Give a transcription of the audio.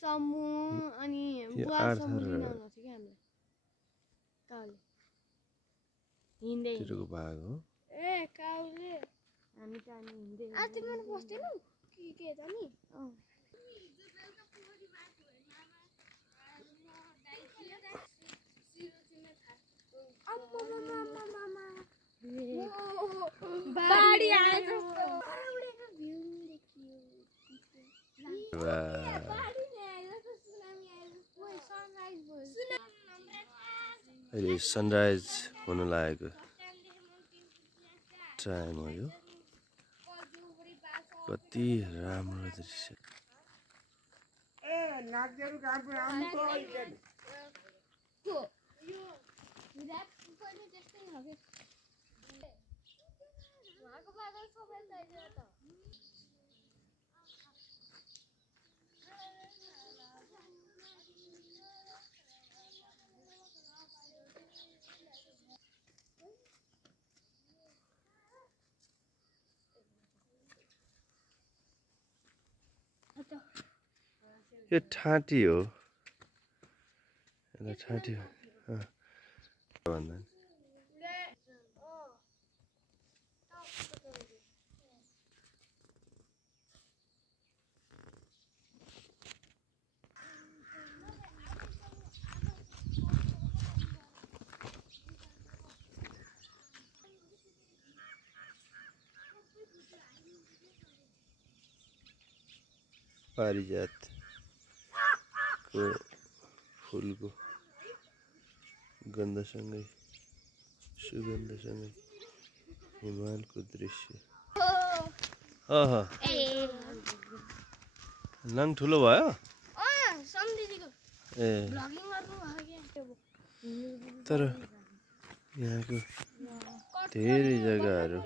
समूह अनि बुवा समूह लिन आउनु छ कि हामीलाई काउले हिँड्दै तिरको भाग हो ए काउले हामी त अनि हिँड्दै आज तिमीले बस्दैनौ के त नि बाडी आए जस्तो उडेको भ्यू देखियो बाडी नै आए जस्तो सुनामी आए जस्तो ओइ सनराइज भयो अहिले सनराइज हुन लागेको टाइम हो यो कति राम्रो दृश्य ए नागदेरु गाँको राम्रो आइजन यो ऱ्याप पनि त्यस्तै हो के उहाँको बादल सबै चाहिन्छ त यो ठाँटी हो यसलाई ठाँटी हो भन्दा नि पारिजातको फुलको गन्धसँगै सुगन्धसँगै हिमालको दृश्य नङ ठुलो भयो ए तर यहाँको धेरै जग्गाहरू